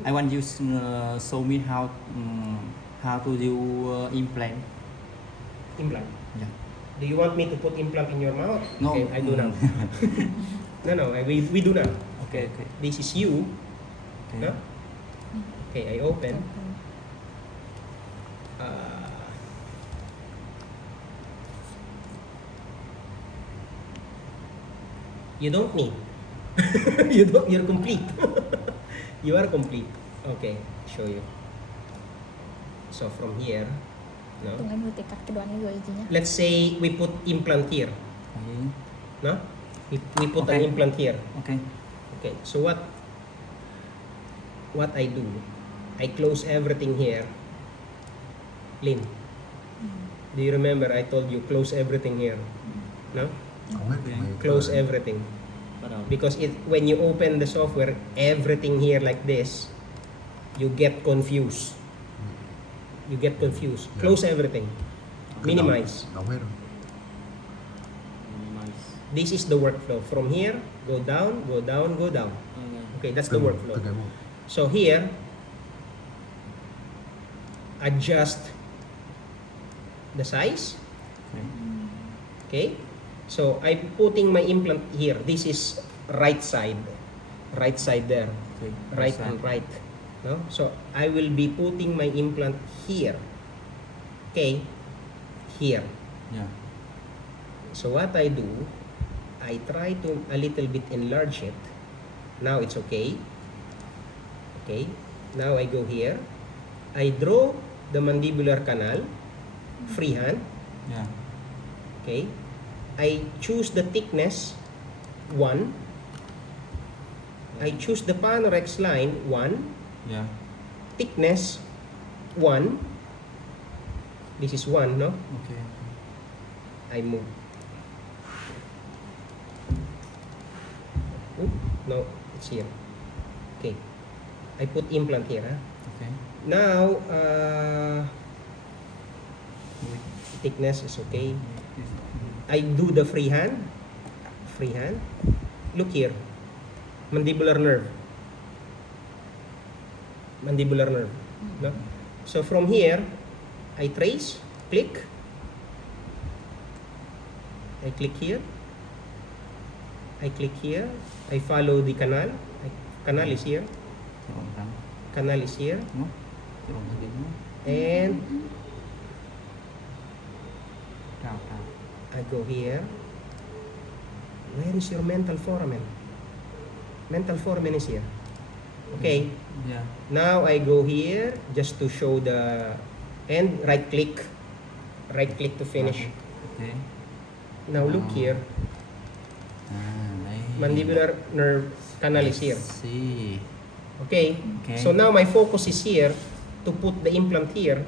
I want you show me how to do implant. Implant. Yeah. Do you want me to put implant in your mouth? No. Okay, I do now. No, we do now. Okay. Okay. This is you. Okay. No? Okay, I open. You don't need. You're complete. You are complete. Okay, show you. So from here, no? Tunggu dulu tekak kedua nih gue izinnya. Let's say we put implant here. Okay. No? We put Okay. an implant here. Okay. Okay, so what I do, I close everything here. Lynn, do you remember I told you close everything here? No? Hầu hết Okay. mấy Close everything. Bắt đầu. Because when you open the software, everything here like this, you get confused. You get confused. Yeah. Close everything. Cái Minimize. đóng hết rồi. Minimize. This is the workflow. From here, go down, go down, go down. Okay. Okay, that's the workflow. Từng cái một. So here, adjust the size. Okay. Okay, so I'm putting my implant here. This is right side there, Okay. right Side. and right. No, so I will be putting my implant here. Okay, here. Yeah. So what I do, I try to a little bit enlarge it. Now it's okay. Okay, now I go here. I draw the mandibular canal, freehand. Yeah. Okay, I choose the thickness 1. I choose the panorex line 1. Yeah. Thickness 1. This is 1, no? Okay. I move. Oop, no, it's here. Okay, I put implant here. Huh? Okay. Now, Wait. thickness is okay. This- I do the freehand. Freehand. Look here. Mandibular nerve. Mandibular nerve. No? So from here, I trace, click. I click here. I click here. I follow the canal. Canal is here. Cái vòng trắng, Canal is here. đúng không? Cái vòng trắng đúng không? And Trào. I go here. Where is your mental foramen? Mental foramen is here. Okay. Yeah. Now I go here just to show the and right click. Right click to finish. Okay. Now look here. Đấy. Mandibular nerve canal is here. See. Okay. Okay. So now my focus is here to put the implant here.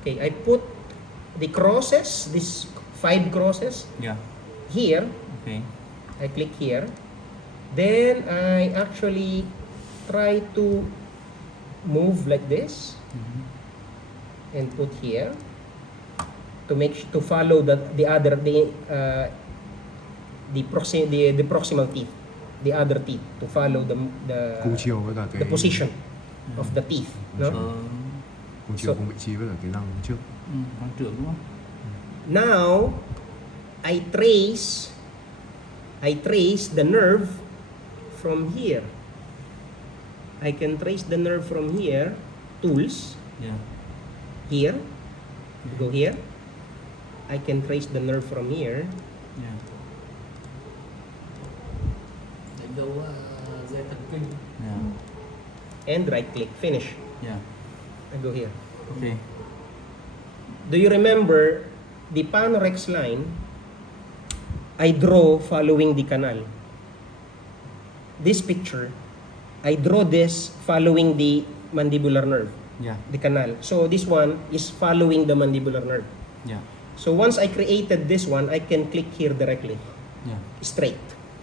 Okay, I put the crosses, these 5 crosses Yeah. here. Okay. I click here. Then I actually try to move like this Mhm. and put here to to follow the proximal teeth, the other teeth, to follow Cùng chiều với cả cái the position of the teeth. No? cùng chiều So- cùng vị trí với cả cái răng trước. Răng trưởng đúng không? Now I trace the nerve from here. I can trace the nerve from here. Tools Yeah. here. Go here. I can trace the nerve from here. Yeah. Đánh dấu dây thần kinh. Yeah. And right click. Finish. Yeah. I go here. Okay. Do you remember the panorex line? I draw following the canal. This picture, I draw this following the mandibular nerve, Yeah. the canal. So this one is following the mandibular nerve. Yeah. So once I created this one, I can click here directly, Yeah. straight.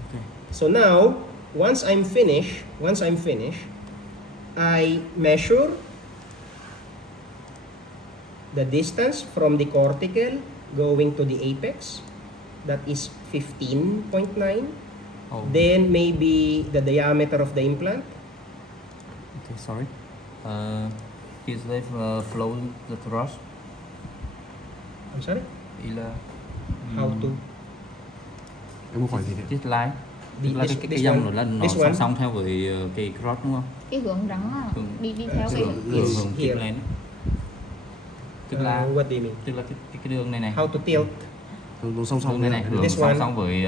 Okay. So now, once I'm finished, I measure the distance from the cortical going to the apex. That is 15.9. Oh. Then maybe the diameter of the implant. Okay, sorry. Is there flow the cross? I'm sorry? Là How to? Em muốn hỏi gì đấy? this line. Tức là cái This dòng one. nó là nó This song one. song theo với cái cross đúng không? Cái hướng rắn à, Hướng. đi đi theo So cái Hướng it's hướng tiếp here. lên. Tức là What do you mean? tức là cái đường này này. How to tilt? Nó song Đường song này này hướng This song one. song với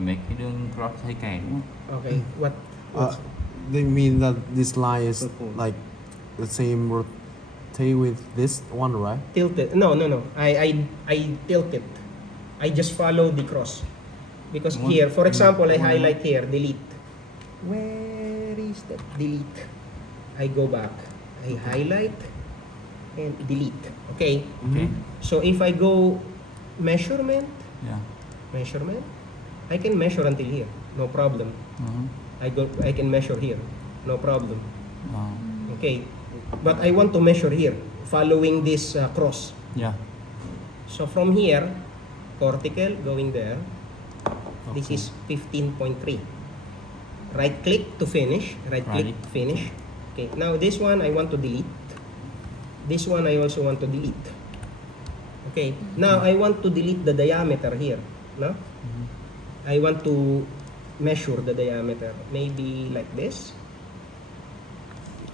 mấy cái đường cross hay kẻ đúng không? Okay. What? They mean that this line is Purple. like the same rotate with this one, right? Tilted? No. I tilt it. I just follow the cross. Because One. here, for example, I One. highlight here, delete. Where is that? Delete. I go back. I highlight and delete. Okay. Okay. So if I go measurement, Yeah. I can measure until here, no problem. Mhm. I can measure here, no problem. Wow. Okay, but I want to measure here, following this cross. Yeah. So from here, cortical going there. This Okay. is 15.3. Right click to finish. Right click Right. finish. Okay. Now this one I want to delete. This one I also want to delete. Okay. Now I want to delete the diameter here. No. Mhm. I want to measure the diameter. Maybe like this.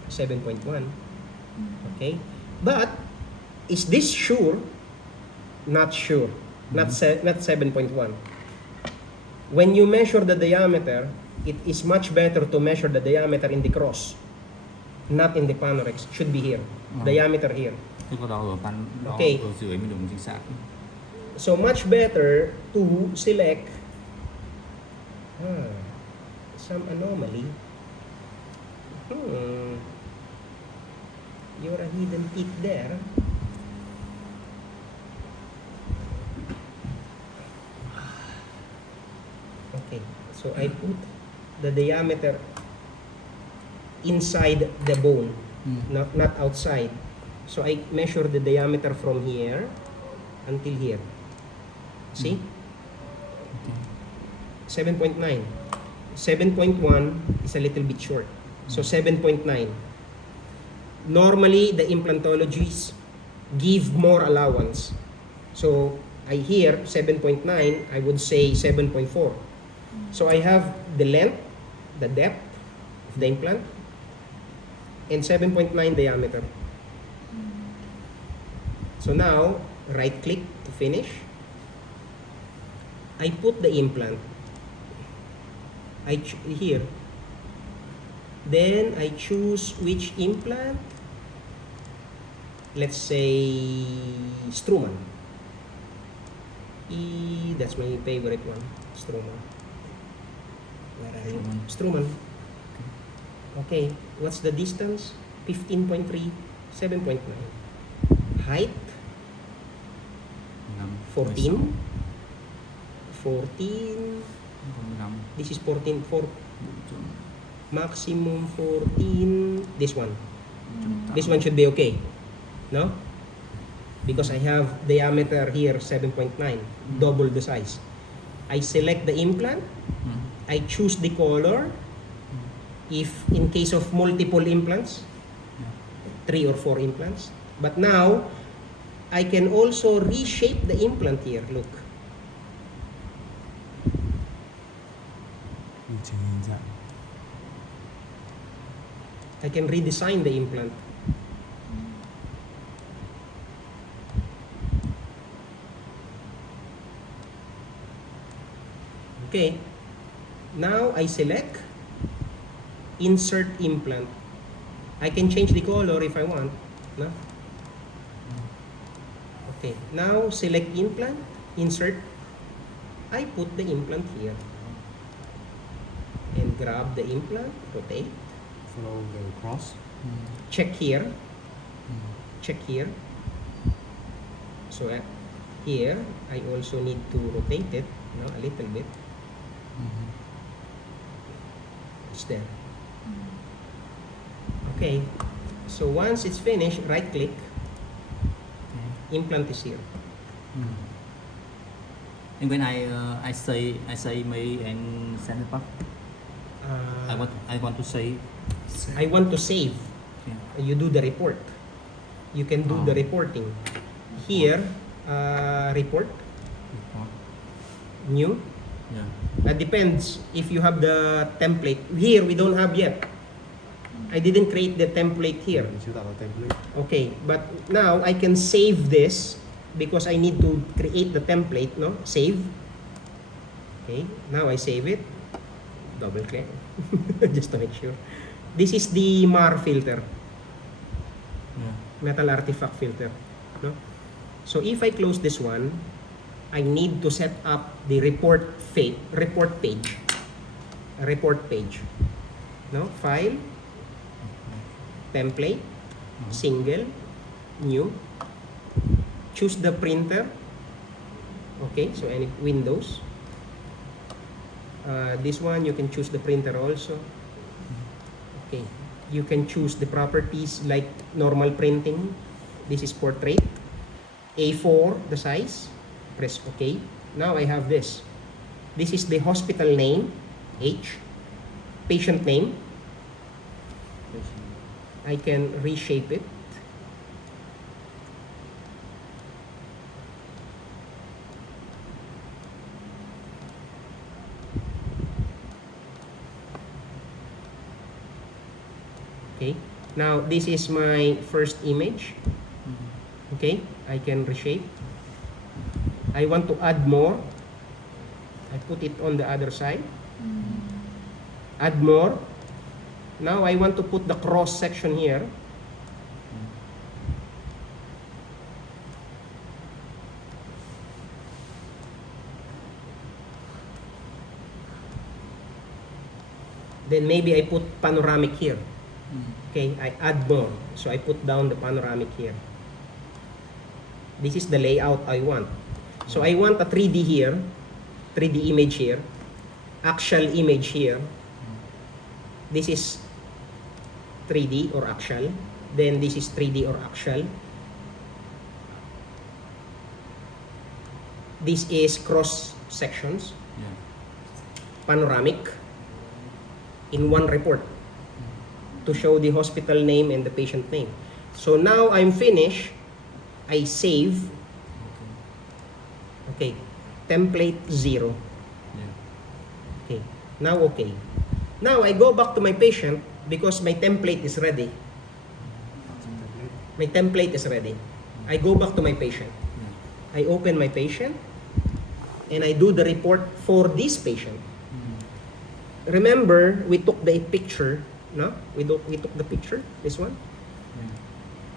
7.1. Okay. But is this sure? Not sure. Not 7.1. When you measure the diameter, it is much better to measure the diameter in the cross, not in the Panorex. Should be here. Diameter here. Tức là đó ở pan đó Okay. ở dưới mới đúng chính xác. So much better to select some anomaly. You're a hidden peak there. Okay, so I put the diameter inside the bone, not outside. So I measure the diameter from here until here. See? 7.9. 7.1 is a little bit short. So 7.9. Normally, the implantologists give more allowance. So I hear 7.9, I would say 7.4. So I have the length, the depth of the implant, and 7.9 diameter. So now, right click to finish. I put the implant. Here. Then I choose which implant. Let's say Straumann. That's my favorite one, Straumann. Where are you? Straumann. Okay, what's the distance? 15.3, 7.9. Height, 14. 14. This is 14. Maximum 14. This one. This one should be okay. No? Because I have diameter here 7.9. Double the size. I select the implant. I choose the color. If in case of multiple implants, 3 or 4 implants. But now, I can also reshape the implant here. Look. Chỉ hình dạng. I can redesign the implant. Okay. Now I select insert implant. I can change the color if I want. No? Okay. Now select implant, insert. I put the implant here. And grab the implant, rotate. Follow the cross. Check here. Check here. So here, I also need to rotate it, a little bit. It's there. Okay. So once it's finished, right click. Implant is here. And when I say me and send it back, I want to say I want to save. Yeah. You do the report. You can do the reporting. Here, report, Report. new. Yeah. That depends if you have the template. Here, we don't have yet. I didn't create the template here. Chưa tạo ra template. Okay, but now I can save this because I need to create the template, no? Save. Okay, now I save it. Double click just to make sure. This is the MAR filter, Yeah. metal artifact filter, no? So if I close this one, I need to set up the report page, no? File, template, single, new, choose the printer. Okay, so any Windows. This one you can choose the printer also. Okay, you can choose the properties like normal printing. This is portrait, A4 the size. Press OK. Now I have this. This is the hospital name, H, patient name. I can reshape it. Okay, now this is my first image. Okay, I can reshape. I want to add more. I put it on the other side. Add more. Now I want to put the cross section here. Then maybe I put panoramic here. Okay, I add more. So I put down the panoramic here. This is the layout I want. So I want a 3D here, 3D image here, axial image here. This is 3D or axial. Then this is 3D or axial. This is cross sections, Yeah. panoramic, in one report to show the hospital name and the patient name. So now I'm finished. I save. Okay. Template 0. Yeah. Okay. Now okay. Now I go back to my patient because my template is ready. My template is ready. I go back to my patient. I open my patient and I do the report for this patient. Remember, we took the picture, no? We took the picture, this one.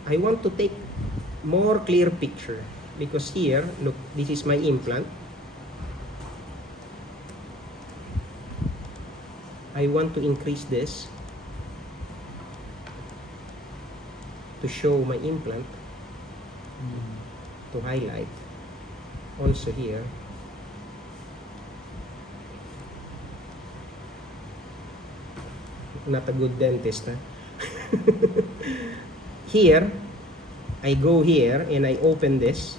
I want to take more clear picture because here, look, this is my implant. I want to increase this to show my implant, to highlight. Also here, not a good dentist, huh? Here, I go here and I open this.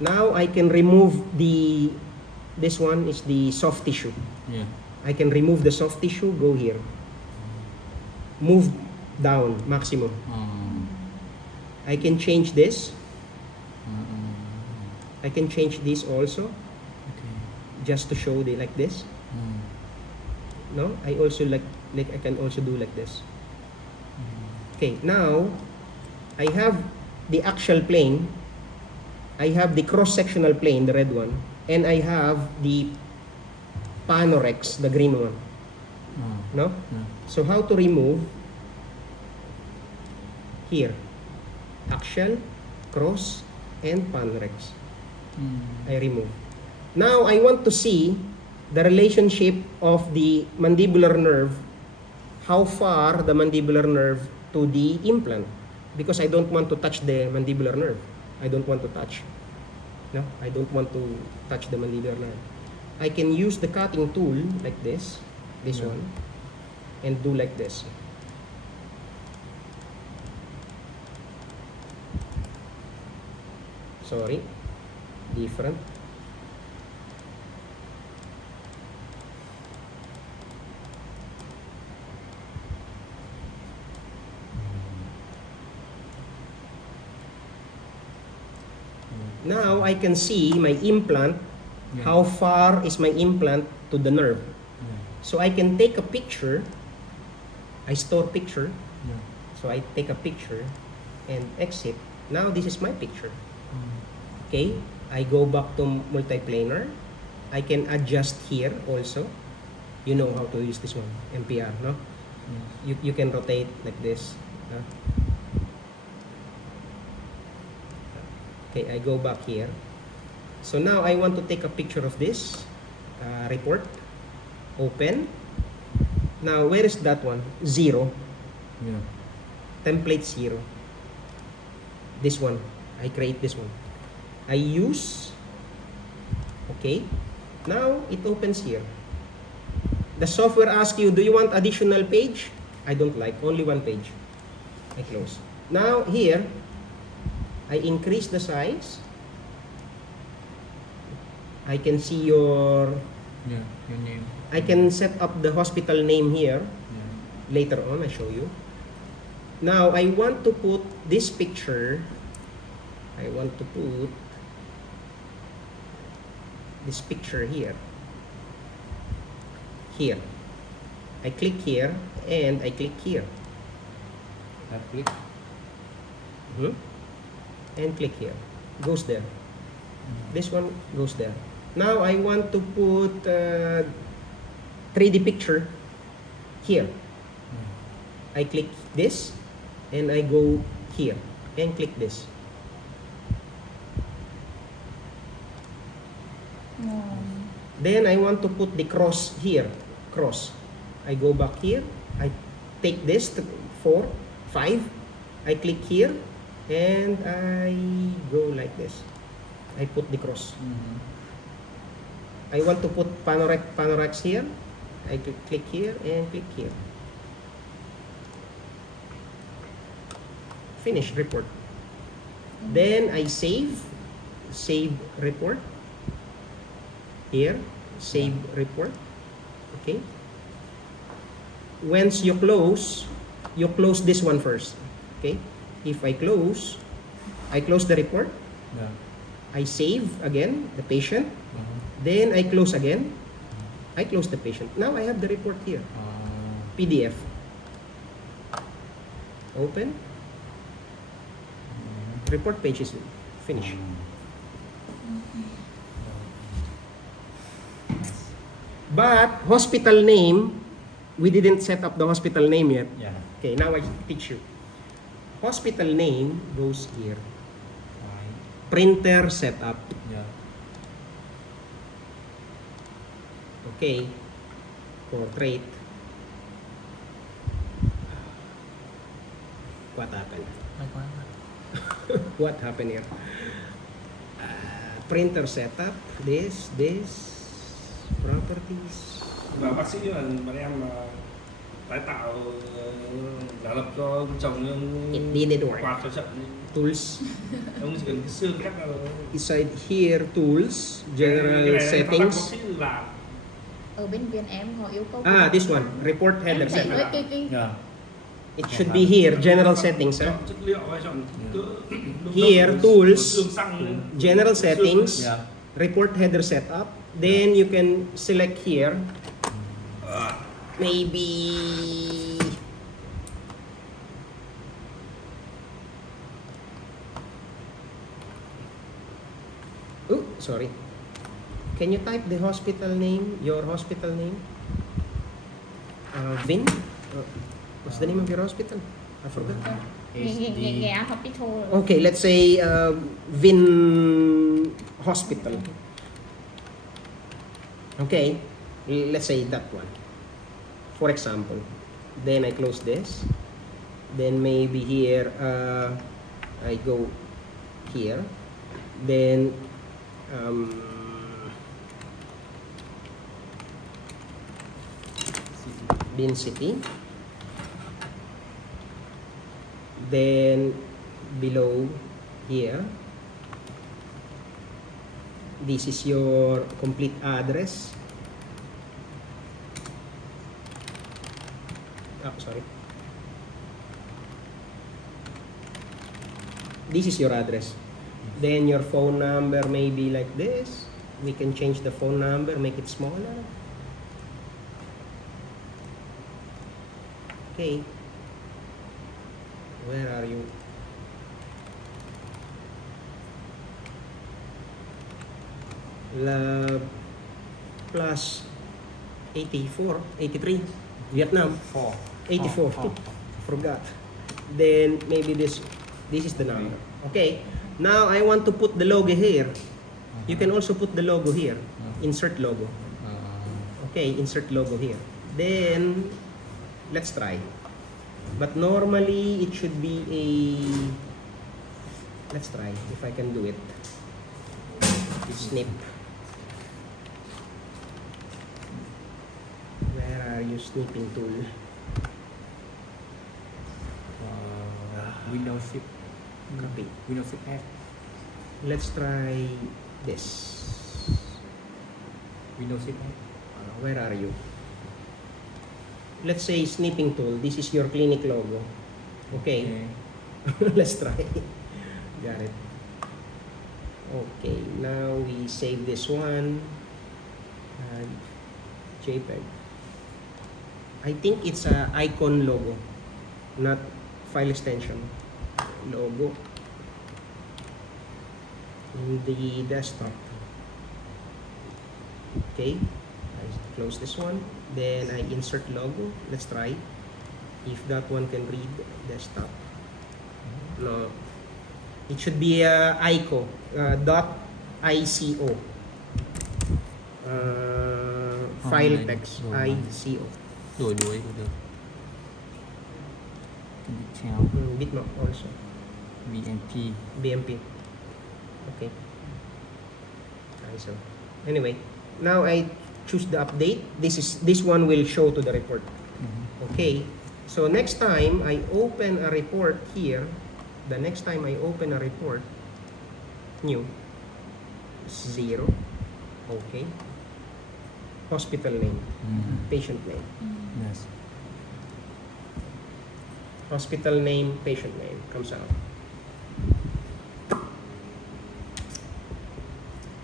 Now I can remove this one is the soft tissue. Yeah. I can remove the soft tissue, go here. Move down, maximum. I can change this. I can change this also, Okay. just to show the like this. No, I also like I can also do like this. Okay, now I have the axial plane, I have the cross-sectional plane, the red one, and I have the panorex, the green one. No? Yeah. So how to remove? Here, axial, cross, and panorex. I remove. Now I want to see the relationship of the mandibular nerve, how far the mandibular nerve to the implant, because I don't want to touch the mandibular nerve. I don't want to touch. No, I don't want to touch the mandibular nerve. I can use the cutting tool like this one, and do like this. Sorry, different. Now I can see my implant, Yeah. how far is my implant to the nerve. Yeah. So I can take a picture, I store picture, Yeah. so I take a picture and exit. Now this is my picture. Mm. Okay, I go back to multiplanar. I can adjust here also. You know how to use this one, MPR, no? Yes. You can rotate like this. Okay, I go back here. So now I want to take a picture of this report. Open. Now where is that one? 0. Yeah. Template 0. This one. I create this one. I use. Okay. Now it opens here. The software asks you, do you want additional page? I don't like. Only one page. I close. Now here, I increase the size. I can see your... Yeah. Your name. I can set up the hospital name here. Yeah. Later on, I show you. Now, I want to put this picture. I want to put this picture here. Here. I click here and I click here. Left click. And click here. Goes there. This one goes there. Now, I want to put 3D picture here. I click this and I go here and click this. Then I want to put the cross here. Cross. I go back here. I take this to 4, 5. I click here and I go like this. I put the cross. Mm-hmm. I want to put panorex here. I click here and click here. Finish report. Then I save report. Here, save report. Okay. Once you close this one first. Okay. If I close the report. Yeah. I save again the patient. Uh-huh. Then I close again. I close the patient. Now I have the report here. PDF. Open. Report page is finished. But hospital name, we didn't set up the hospital name yet. Yeah. Okay, now I teach you. Hospital name goes here. Fine. Printer setup. Yeah. Okay. Portrait. What happened? May quá. What happened here? Printer setup. This. Properties. Và bác sĩ là bọn em là tái tạo giả lập cho chồng It didn't work. quạt cho trận. Tools. Ông chỉ cần cái xương cắt là Inside here, tools, general bác settings. sĩ làm. Ở bên viện em họ yêu cầu This one, report em header thấy setup. với cái Yeah. It should be here, general settings. Chọn chất liệu hay chọn cỡ. Here, tools. Xương xăng. General settings, Yeah. report header setup. Then you can select here. Maybe sorry. Can you type the hospital name, your hospital name? Vin? What's the name of your hospital? I forgot. nghe hospital. Okay, let's say Vin Hospital. Okay, let's say that one. For example, then I close this. Then maybe here, I go here. Then Bin City. Then below here, this is your complete address. Sorry. This is your address. Then your phone number may be like this. We can change the phone number, make it smaller. Okay. Where are you? Love plus 84, 83. Vietnam. 84. Forgot. Then maybe this is the number. Okay. Now I want to put the logo here. You can also put the logo here. Insert logo. Okay, insert logo here. Then let's try. But normally it should be a, let's try if I can do it. Snip. Where are you, snipping tool? Windows Shift. Copy. Windows Shift F. Let's try this. Windows Shift F. Where are you? Let's say snipping tool. This is your clinic logo. Okay. Let's try. Got it. Okay. Now we save this one. JPEG. I think it's a icon logo, not file extension. Logo in the desktop. Okay, I close this one, then I insert logo. Let's try if that one can read desktop. No, it should be ICO .ico file text ICO. Đổi đuôi cũng được. Bitmap also. VMP. BMP. Okay. So anyway, now I choose the update. This one will show to the report. Okay. So next time I open a report here, the next time I open a report, new 0. Okay. Hospital name, patient name. Yes. Hospital name, patient name comes out.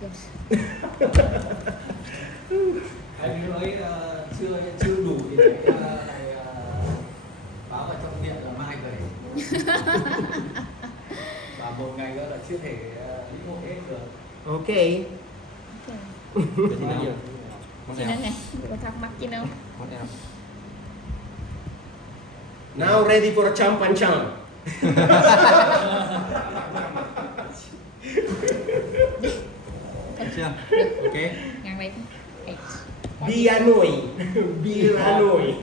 Yes. Anh nói chưa đủ thì để lại báo vào trong viện là mai về. Và một ngày nữa là chưa thể lĩnh hội hết được. Okay. Chị nói nè, có thắc mắc gì đâu. Now ready for champ and champ. Chưa? Ok. Ngang đây. Bianoi. Bianoi.